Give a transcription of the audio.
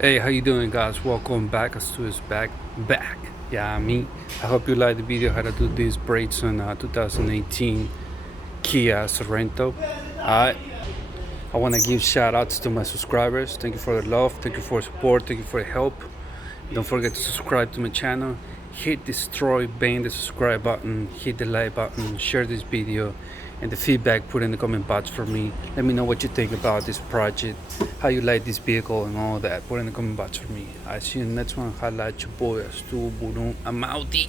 Hey, how you doing, guys? Welcome back. Stu is back. Yeah, me. I hope you like the video how to do these brakes on 2018 Kia Sorento. I want to give shout outs to my subscribers. Thank you for the love. Thank you for the support. Thank you for the help. Don't forget to subscribe to my channel. Hit destroy, bang the subscribe button. Hit the like button. Share this video. And the feedback, put in the comment box for me. Let me know what you think about this project, how you like this vehicle and all that. Put in the comment box for me. I see you in the next one. Holla at your boy, Stu Boom. I'm outie.